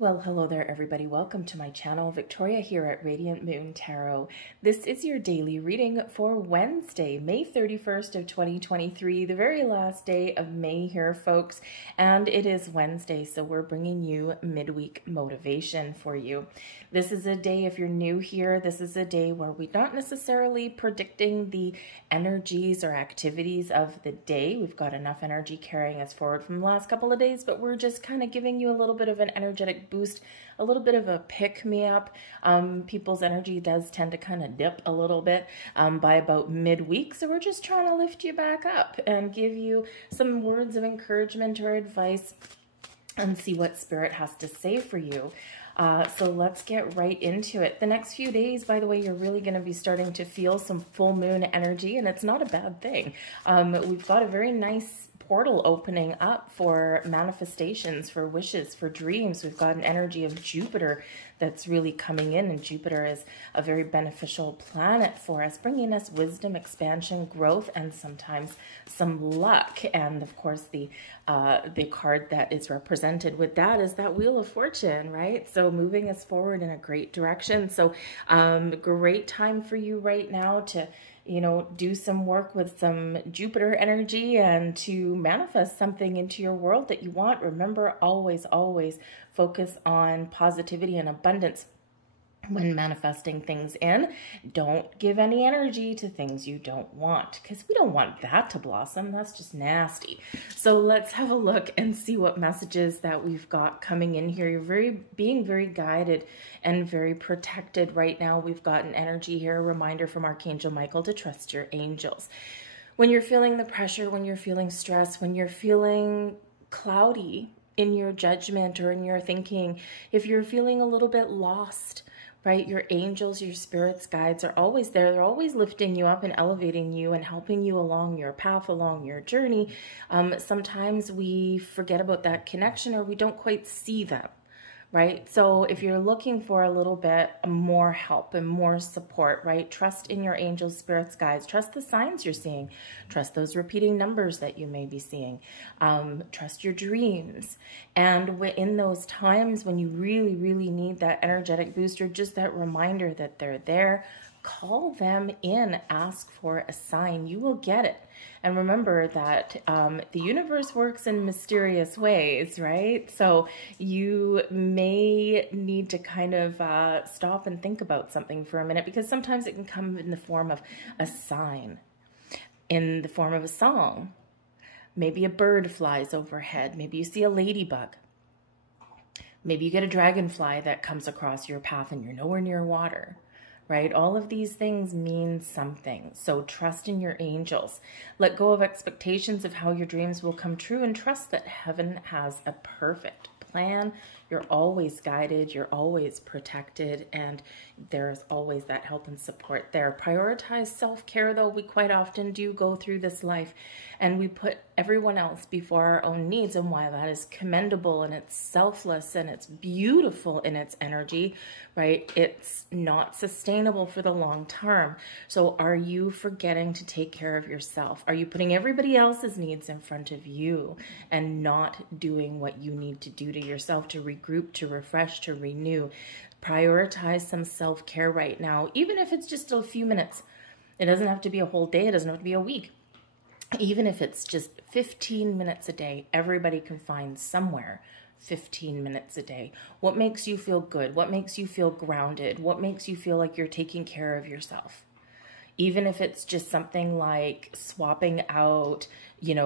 Well, hello there, everybody. Welcome to my channel. Victoria here at Radiant Moon Tarot. This is your daily reading for Wednesday, May 31st of 2023, the very last day of May here, folks. And it is Wednesday, so we're bringing you midweek motivation for you. This is a day, if you're new here, this is a day where we're not necessarily predicting the energies or activities of the day. We've got enough energy carrying us forward from the last couple of days, but we're just kind of giving you a little bit of an energetic boost, a little bit of a pick-me-up. People's energy does tend to kind of dip a little bit by about midweek, so we're just trying to lift you back up and give you some words of encouragement or advice and see what Spirit has to say for you. So let's get right into it. The next few days, by the way, you're really going to be starting to feel some full moon energy, and it's not a bad thing. We've got a very nice portal opening up for manifestations, for wishes, for dreams. We've got an energy of Jupiter that's really coming in, and Jupiter is a very beneficial planet for us, bringing us wisdom, expansion, growth, and sometimes some luck. And of course, the card that is represented with that is that Wheel of Fortune, right? So moving us forward in a great direction. So great time for you right now to do some work with some Jupiter energy and to manifest something into your world that you want. Remember, always, always focus on positivity and abundance when manifesting things in. Don't give any energy to things you don't want, because we don't want that to blossom. That's just nasty. So let's have a look and see what messages that we've got coming in here. You're being very guided and very protected right now. We've got an energy here, a reminder from Archangel Michael to trust your angels. When you're feeling the pressure, when you're feeling stress, when you're feeling cloudy in your judgment or in your thinking, if you're feeling a little bit lost, right? Your angels, your spirits, guides are always there. They're always lifting you up and elevating you and helping you along your path, along your journey. Sometimes we forget about that connection, or we don't quite see them, right? So if you're looking for a little bit more help and more support, right? Trust in your angels, spirits, guides. Trust the signs you're seeing. Trust those repeating numbers that you may be seeing. Trust your dreams. And in those times when you really, really need that energetic booster, just that reminder that they're there, call them in, ask for a sign. You will get it. And remember that the universe works in mysterious ways, right? So you may need to kind of stop and think about something for a minute, because sometimes it can come in the form of a sign, in the form of a song. Maybe a bird flies overhead. Maybe you see a ladybug. Maybe you get a dragonfly that comes across your path and you're nowhere near water. Right? All of these things mean something. So trust in your angels. Let go of expectations of how your dreams will come true, and trust that heaven has a perfect plan. You're always guided, you're always protected, and there's always that help and support there. Prioritize self-care, though. We quite often do go through this life and we put everyone else before our own needs, and while that is commendable and it's selfless and it's beautiful in its energy, right, it's not sustainable for the long term. So are you forgetting to take care of yourself? Are you putting everybody else's needs in front of you and not doing what you need to do to yourself to regroup, to refresh, to renew? Prioritize some self-care right now, even if it's just a few minutes. It doesn't have to be a whole day. It doesn't have to be a week. Even if it's just 15 minutes a day, everybody can find somewhere 15 minutes a day. What makes you feel good? What makes you feel grounded? What makes you feel like you're taking care of yourself? Even if it's just something like swapping out,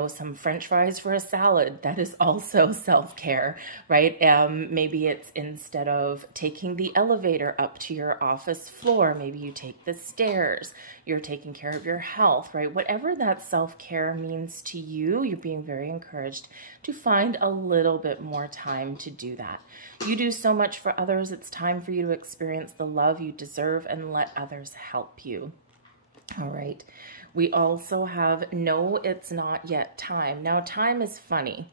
some French fries for a salad, that is also self-care, right? Maybe it's, instead of taking the elevator up to your office floor, maybe you take the stairs. You're taking care of your health, right? Whatever that self-care means to you, you're being very encouraged to find a little bit more time to do that. You do so much for others. It's time for you to experience the love you deserve and let others help you. All right. We also have no, it's not yet time. Now, time is funny,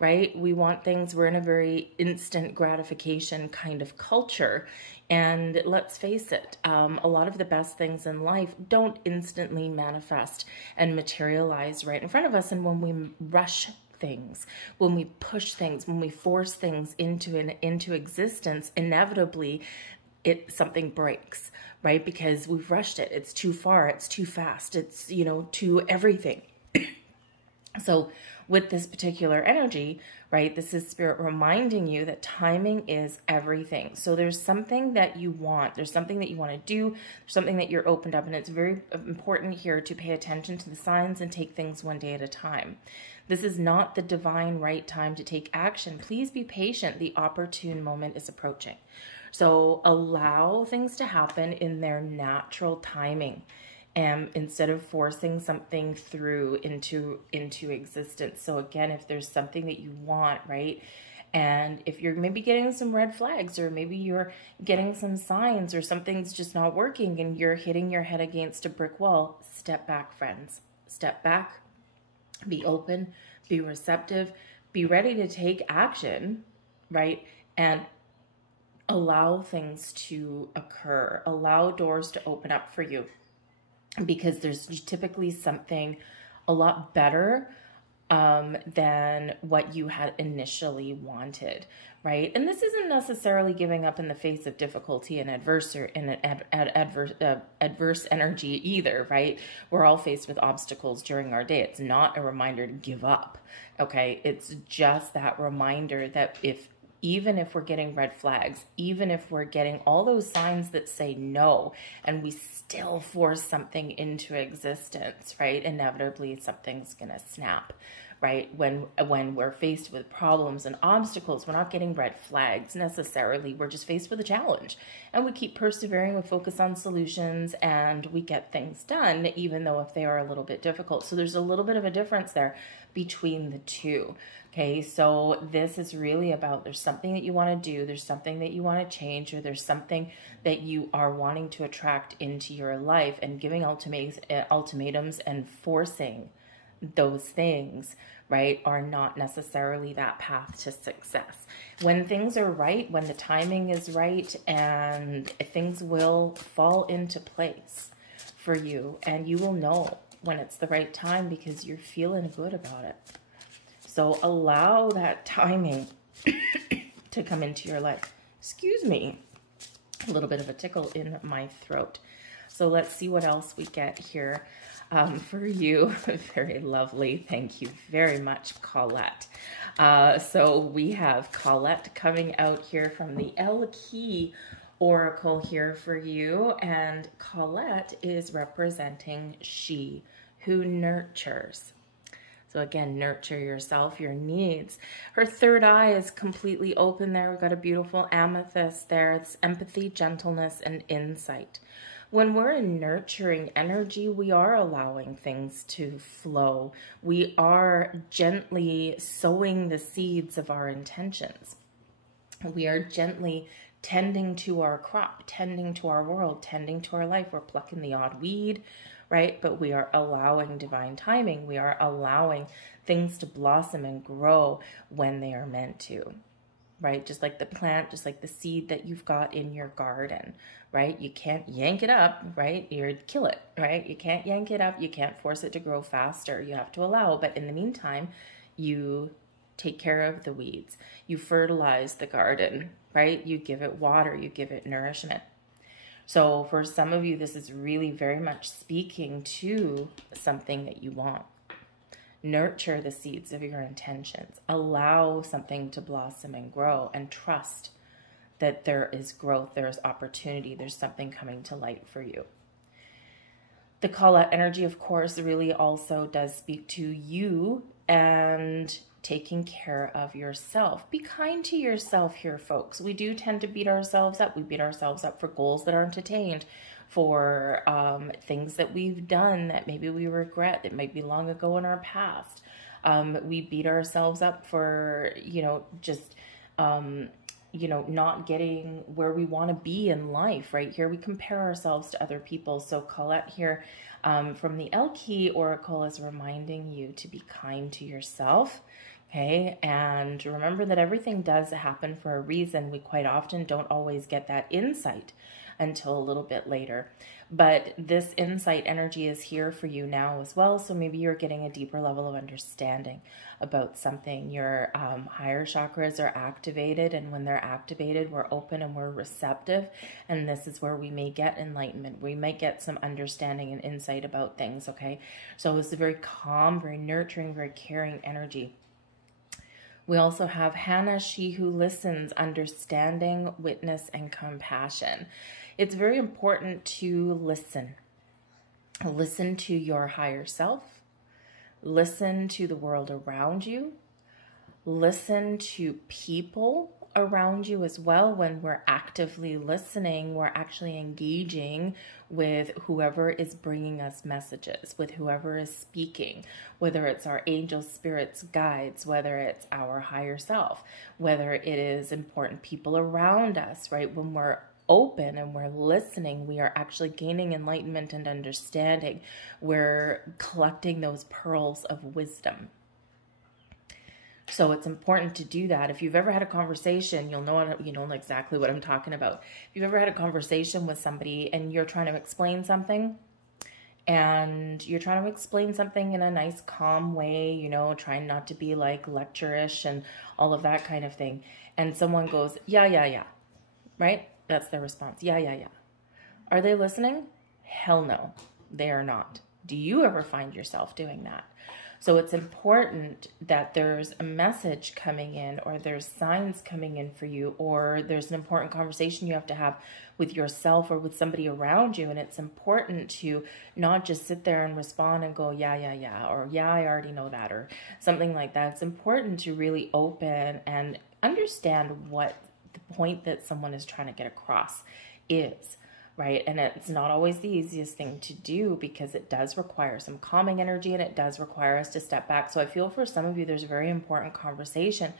right? We want things, we're in a very instant gratification kind of culture. And let's face it, a lot of the best things in life don't instantly manifest and materialize right in front of us. And when we rush things, when we push things, when we force things into existence, inevitably something breaks, right? Because we've rushed it. It's too far. It's too fast. It's, you know, too everything. So with this particular energy, right, this is Spirit reminding you that timing is everything. So there's something that you want. There's something that you want to do. There's something that you're opened up. And it's very important here to pay attention to the signs and take things one day at a time. This is not the divine right time to take action. Please be patient. The opportune moment is approaching. So allow things to happen in their natural timing. Instead of forcing something through into existence. So again, if there's something that you want, right? And if you're maybe getting some red flags, or maybe you're getting some signs, or something's just not working and you're hitting your head against a brick wall, step back, friends. Step back, be open, be receptive, be ready to take action, right? And allow things to occur. Allow doors to open up for you. Because there's typically something a lot better than what you had initially wanted, right? And this isn't necessarily giving up in the face of difficulty and adverse energy either, right? We're all faced with obstacles during our day. It's not a reminder to give up, okay? It's just that reminder that even if we're getting red flags, even if we're getting all those signs that say no, and we still force something into existence, right? Inevitably, something's gonna snap, right? When we're faced with problems and obstacles, we're not getting red flags necessarily. We're just faced with a challenge, and we keep persevering. We focus on solutions, and we get things done, even though if they are a little bit difficult. So there's a little bit of a difference there between the two. Okay, so this is really about, there's something that you want to do, there's something that you want to change, or there's something that you are wanting to attract into your life, and giving ultimatums and forcing those things, right, are not necessarily that path to success. When things are right, when the timing is right, and things will fall into place for you, and you will know when it's the right time because you're feeling good about it. So allow that timing to come into your life. Excuse me, a little bit of a tickle in my throat. So let's see what else we get here for you. Very lovely. Thank you very much, Colette. So we have Colette coming out here from the L Key Oracle here for you. And Colette is representing she who nurtures. So again, nurture yourself, your needs. Her third eye is completely open there. We've got a beautiful amethyst there. It's empathy, gentleness, and insight. When we're in nurturing energy, we are allowing things to flow. We are gently sowing the seeds of our intentions. We are gently tending to our crop, tending to our world, tending to our life. We're plucking the odd weed, right? But we are allowing divine timing. We are allowing things to blossom and grow when they are meant to, right? Just like the plant, just like the seed that you've got in your garden, right? You can't yank it up, right? You'd kill it, right? You can't yank it up. You can't force it to grow faster. You have to allow. But in the meantime, you take care of the weeds. You fertilize the garden, right? You give it water. You give it nourishment. So for some of you, this is really very much speaking to something that you want. Nurture the seeds of your intentions. Allow something to blossom and grow, and trust that there is growth, there is opportunity, there's something coming to light for you. The Colette energy, of course, really also does speak to you and taking care of yourself. Be kind to yourself here, folks. We do tend to beat ourselves up. We beat ourselves up for goals that aren't attained, for things that we've done that maybe we regret, that might be long ago in our past. We beat ourselves up for, just, not getting where we want to be in life, right? Here we compare ourselves to other people. So Colette here from the L Key Oracle is reminding you to be kind to yourself. Okay, and remember that everything does happen for a reason. We quite often don't always get that insight until a little bit later. But this insight energy is here for you now as well. So maybe you're getting a deeper level of understanding about something. Your higher chakras are activated, and when they're activated, we're open and we're receptive. And this is where we may get enlightenment. We might get some understanding and insight about things, okay? So it's a very calm, very nurturing, very caring energy. We also have Hannah, she who listens, understanding, witness, and compassion. It's very important to listen. Listen to your higher self. Listen to the world around you. Listen to people around you as well. When we're actively listening, we're actually engaging with whoever is bringing us messages, with whoever is speaking, whether it's our angels, spirits, guides, whether it's our higher self, whether it is important people around us, right? When we're open and we're listening, we are actually gaining enlightenment and understanding. We're collecting those pearls of wisdom. So it's important to do that. If you've ever had a conversation, you'll know exactly what I'm talking about. If you've ever had a conversation with somebody and you're trying to explain something, and you're trying to explain something in a nice, calm way, you know, trying not to be like lecture-ish and all of that kind of thing, and someone goes, yeah, right? That's their response. Yeah. Are they listening? Hell no, they are not. Do you ever find yourself doing that? So it's important that there's a message coming in, or there's signs coming in for you, or there's an important conversation you have to have with yourself or with somebody around you. And it's important to not just sit there and respond and go, yeah, or yeah, I already know that, or something like that. It's important to really open and understand what the point that someone is trying to get across is. Right? And it's not always the easiest thing to do, because it does require some calming energy, and it does require us to step back. So I feel for some of you, there's a very important conversation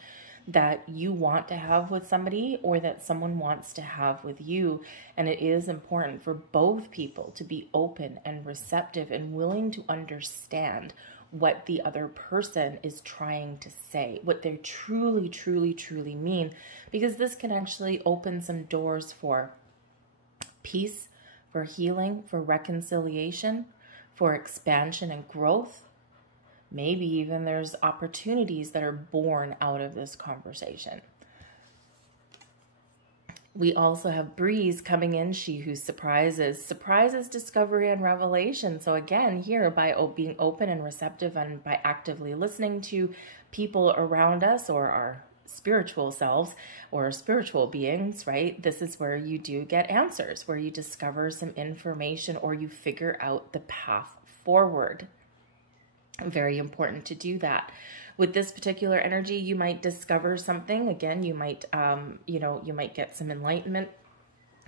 that you want to have with somebody, or that someone wants to have with you. And it is important for both people to be open and receptive and willing to understand what the other person is trying to say, what they truly mean, because this can actually open some doors for peace, for healing, for reconciliation, for expansion and growth. Maybe even there's opportunities that are born out of this conversation. We also have Breeze coming in, she who surprises discovery and revelation. So again, here, by being open and receptive and by actively listening to people around us, or our spiritual selves or spiritual beings, right? This is where you do get answers, where you discover some information, or you figure out the path forward. Very important to do that. With this particular energy, you might discover something. Again, you might, you might get some enlightenment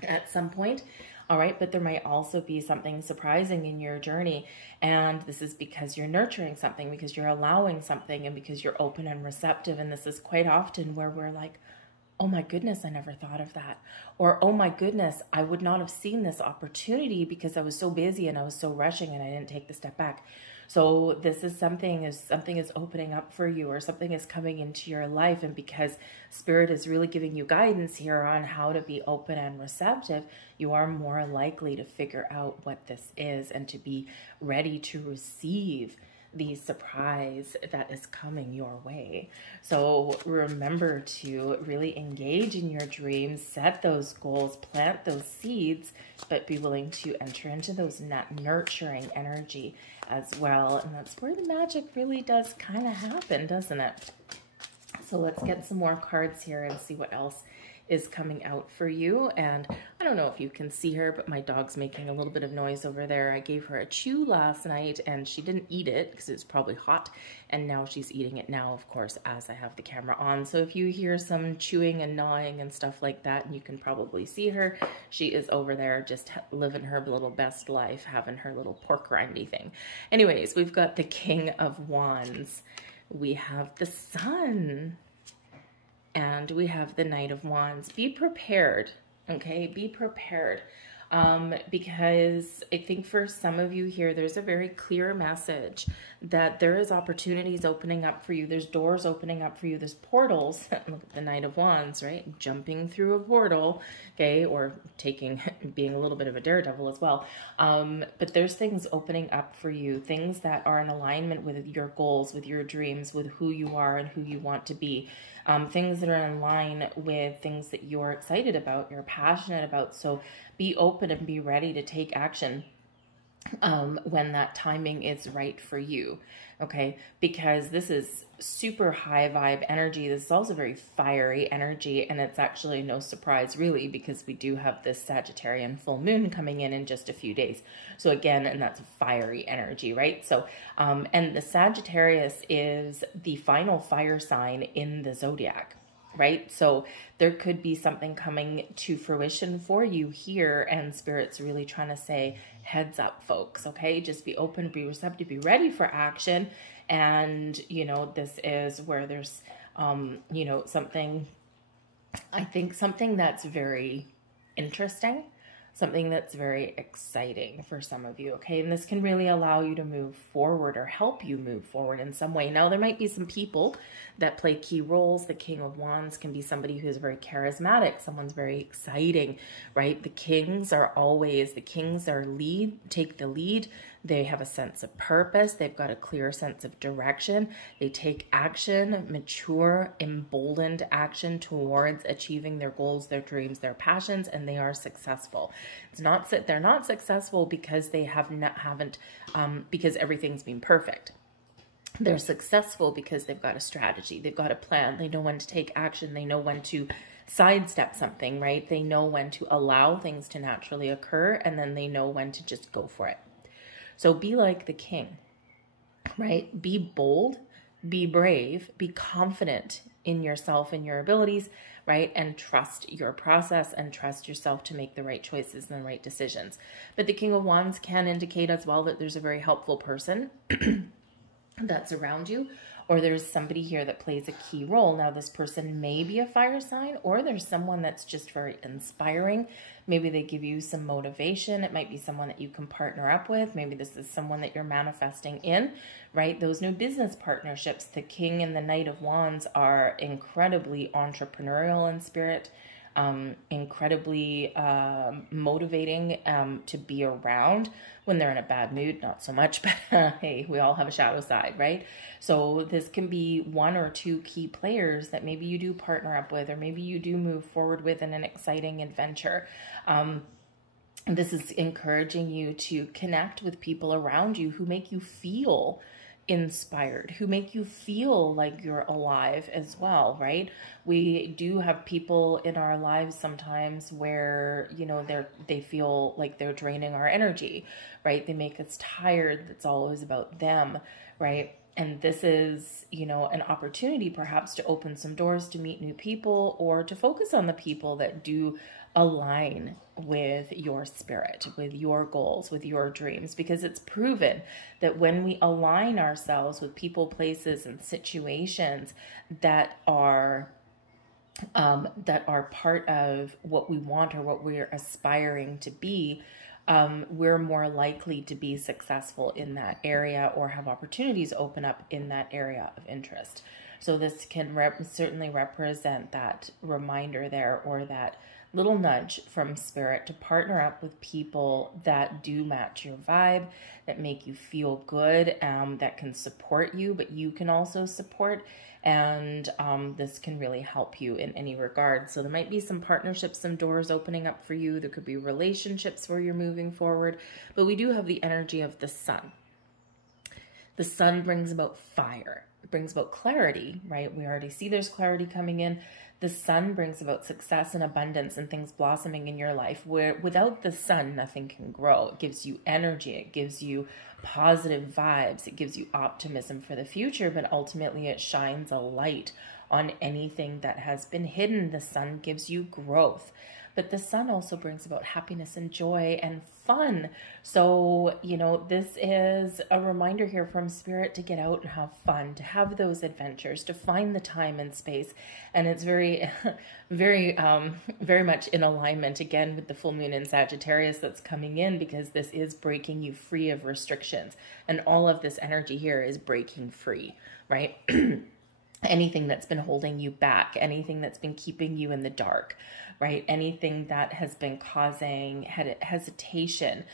at some point. All right, but there might also be something surprising in your journey. And this is because you're nurturing something, because you're allowing something, and because you're open and receptive. And this is quite often where we're like, oh my goodness, I never thought of that. Or, oh my goodness, I would not have seen this opportunity because I was so busy and I was so rushing and I didn't take the step back. So this is something is opening up for you, or something is coming into your life. And because Spirit is really giving you guidance here on how to be open and receptive, you are more likely to figure out what this is and to be ready to receive the surprise that is coming your way. So remember to really engage in your dreams, set those goals, plant those seeds, but be willing to enter into those nurturing energy as well. And that's where the magic really does kind of happen, doesn't it? So let's get some more cards here and see what else is coming out for you. And I don't know if you can see her, but my dog's making a little bit of noise over there. I gave her a chew last night and she didn't eat it because it's probably hot, and now she's eating it now, of course, as I have the camera on. So if you hear some chewing and gnawing and stuff like that, and you can probably see her, she is over there just living her little best life, having her little pork rindy thing. Anyways, we've got the King of Wands. We have the Sun. And we have the Knight of Wands. Be prepared, okay? Be prepared. because I think for some of you here, there's a very clear message that there is opportunities opening up for you. There's doors opening up for you. There's portals. Look at the Knight of Wands, right? Jumping through a portal, okay, or being a little bit of a daredevil as well. But there's things opening up for you, things that are in alignment with your goals, with your dreams, with who you are and who you want to be. Things that are in line with things that you're excited about, you're passionate about. So be open and be ready to take action when that timing is right for you, okay? Because this is super high vibe energy. This is also very fiery energy, and it's actually no surprise really, because we do have this Sagittarian full moon coming in just a few days. So again, and that's fiery energy, right? So, and the Sagittarius is the final fire sign in the Zodiac, right? So there could be something coming to fruition for you here, and Spirit's really trying to say, heads up, folks, okay? Just be open, be receptive, be ready for action. And, you know, this is where there's, you know, something, I think something that's very interesting, something that's very exciting for some of you, okay? And this can really allow you to move forward or help you move forward in some way. Now, there might be some people that play key roles. The King of Wands can be somebody who's very charismatic, someone's very exciting, right? The kings are take the lead. They have a sense of purpose. They've got a clear sense of direction. They take action, mature, emboldened action towards achieving their goals, their dreams, their passions, and they are successful. It's not that they're not successful because they haven't because everything's been perfect. They're successful because they've got a strategy. They've got a plan. They know when to take action. They know when to sidestep something, right? They know when to allow things to naturally occur, and then they know when to just go for it. So be like the king, right? Be bold, be brave, be confident in yourself and your abilities, right? And trust your process and trust yourself to make the right choices and the right decisions. But the King of Wands can indicate as well that there's a very helpful person that's around you, or there's somebody here that plays a key role. Now, this person may be a fire sign, or there's someone that's just very inspiring. Maybe they give you some motivation. It might be someone that you can partner up with. Maybe this is someone that you're manifesting in, right? Those new business partnerships, the King and the Knight of Wands are incredibly entrepreneurial in spirit, incredibly motivating to be around. When they're in a bad mood, not so much, but hey, we all have a shadow side, right? So this can be one or two key players that maybe you do partner up with, or maybe you do move forward with in an exciting adventure. This is encouraging you to connect with people around you who make you feel inspired, who make you feel like you're alive as well, right? We do have people in our lives sometimes where, you know, they feel like they're draining our energy, right? They make us tired. It's always about them, right? And this is, you know, an opportunity perhaps to open some doors to meet new people, or to focus on the people that do align with your spirit, with your goals, with your dreams, because it's proven that when we align ourselves with people, places, and situations that are part of what we want or what we're aspiring to be, we're more likely to be successful in that area or have opportunities open up in that area of interest. So this can certainly represent that reminder there, or that little nudge from spirit to partner up with people that do match your vibe, that make you feel good, that can support you, but you can also support. And this can really help you in any regard. So there might be some partnerships, some doors opening up for you. There could be relationships where you're moving forward. But we do have the energy of the sun. The sun brings about fire. It brings about clarity, right? We already see there's clarity coming in. The sun brings about success and abundance and things blossoming in your life, where without the sun, nothing can grow. It gives you energy. It gives you positive vibes. It gives you optimism for the future, but ultimately it shines a light on anything that has been hidden. The sun gives you growth. but the sun also brings about happiness and joy and fun. So, you know, this is a reminder here from Spirit to get out and have fun, to have those adventures, to find the time and space. And it's very, very much in alignment again with the full moon in Sagittarius that's coming in, because this is breaking you free of restrictions. And all of this energy here is breaking free, right? Anything that's been holding you back, anything that's been keeping you in the dark, right? Anything that has been causing hesitation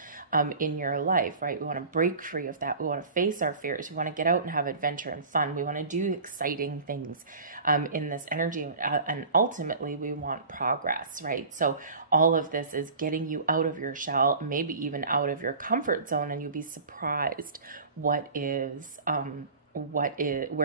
in your life, right? We want to break free of that. We want to face our fears. We want to get out and have adventure and fun. We want to do exciting things in this energy. And ultimately, we want progress, right? So all of this is getting you out of your shell, maybe even out of your comfort zone, and you'll be surprised where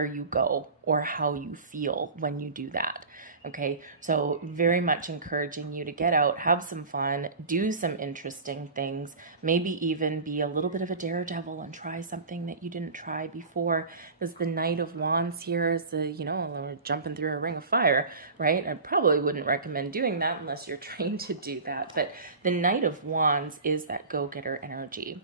you go or how you feel when you do that. Okay, so very much encouraging you to get out, have some fun, do some interesting things, maybe even be a little bit of a daredevil and try something that you didn't try before. Because the Knight of Wands here is we're jumping through a ring of fire, right? I probably wouldn't recommend doing that unless you're trained to do that. But the Knight of Wands is that go-getter energy,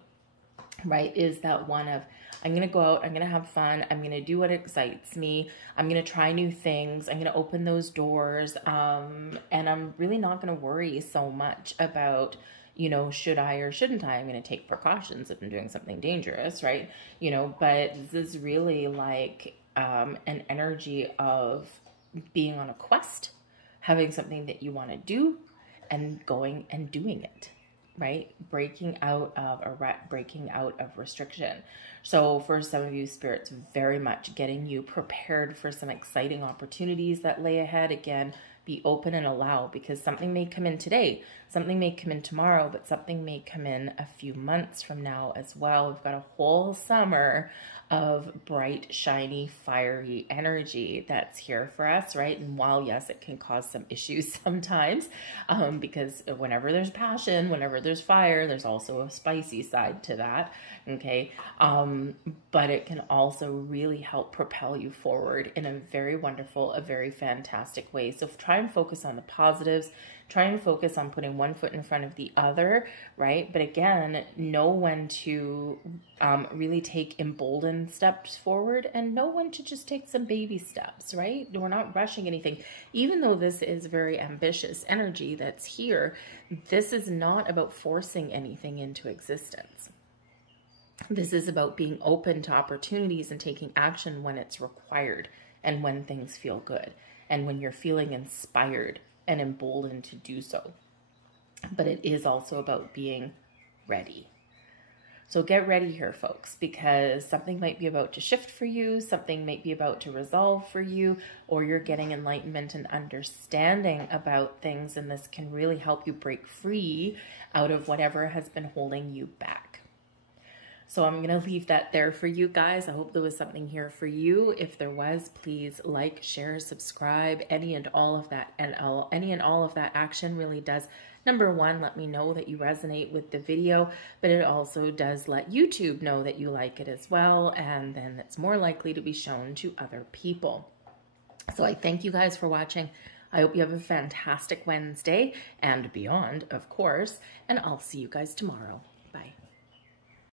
right? Is that one of, I'm going to go out, I'm going to have fun, I'm going to do what excites me, I'm going to try new things, I'm going to open those doors, and I'm really not going to worry so much about, you know, should I or shouldn't I? I'm going to take precautions if I'm doing something dangerous, right? You know, but this is really like an energy of being on a quest, having something that you want to do, and going and doing it. Right? Breaking out of restriction. So for some of you, Spirit's very much getting you prepared for some exciting opportunities that lay ahead. Again, be open and allow, because something may come in today, something may come in tomorrow, but something may come in a few months from now as well. We've got a whole summer of bright, shiny, fiery energy that's here for us, right? And while, yes, it can cause some issues sometimes, because whenever there's passion, whenever there's fire, there's also a spicy side to that, okay? But it can also really help propel you forward in a very wonderful, a very fantastic way. So try and focus on the positives, try and focus on putting one foot in front of the other, right? But again, know when to really take emboldened steps forward, and know when to just take some baby steps, right? We're not rushing anything. Even though this is very ambitious energy that's here, this is not about forcing anything into existence. This is about being open to opportunities and taking action when it's required, and when things feel good, and when you're feeling inspired and emboldened to do so. But it is also about being ready. So get ready here, folks, because something might be about to shift for you, something might be about to resolve for you, or you're getting enlightenment and understanding about things, and this can really help you break free out of whatever has been holding you back. So I'm going to leave that there for you guys. I hope there was something here for you. If there was, please like, share, subscribe. Any and all of that action really does, number one, let me know that you resonate with the video, but it also does let YouTube know that you like it as well, and then it's more likely to be shown to other people. So I thank you guys for watching. I hope you have a fantastic Wednesday and beyond, of course, and I'll see you guys tomorrow.